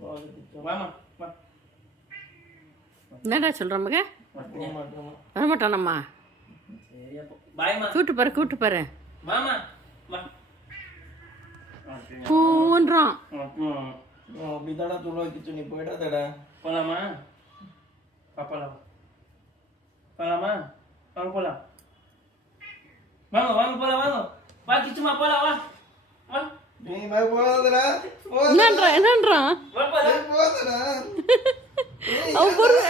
வாமா வா. என்னடா சொல்கிற மக வரமாட்டானம்மா. சரி அப்போ பாய்மா. கூட்டு பாரு வாமா வா. பூன்றான். அப்படித்தாடா துள்ள வச்சு நீ போயிடாதடா. போலாமா பாப்பலாம் போலாமா வாங்க போலாம் வாங்க வாங்க போலாம் வாங்க வா கிச்சுமா போலாம் வா வா நீ போகாதடா. என்னன்றான் வா போலாம். போகாதடா. அவன் பொருள்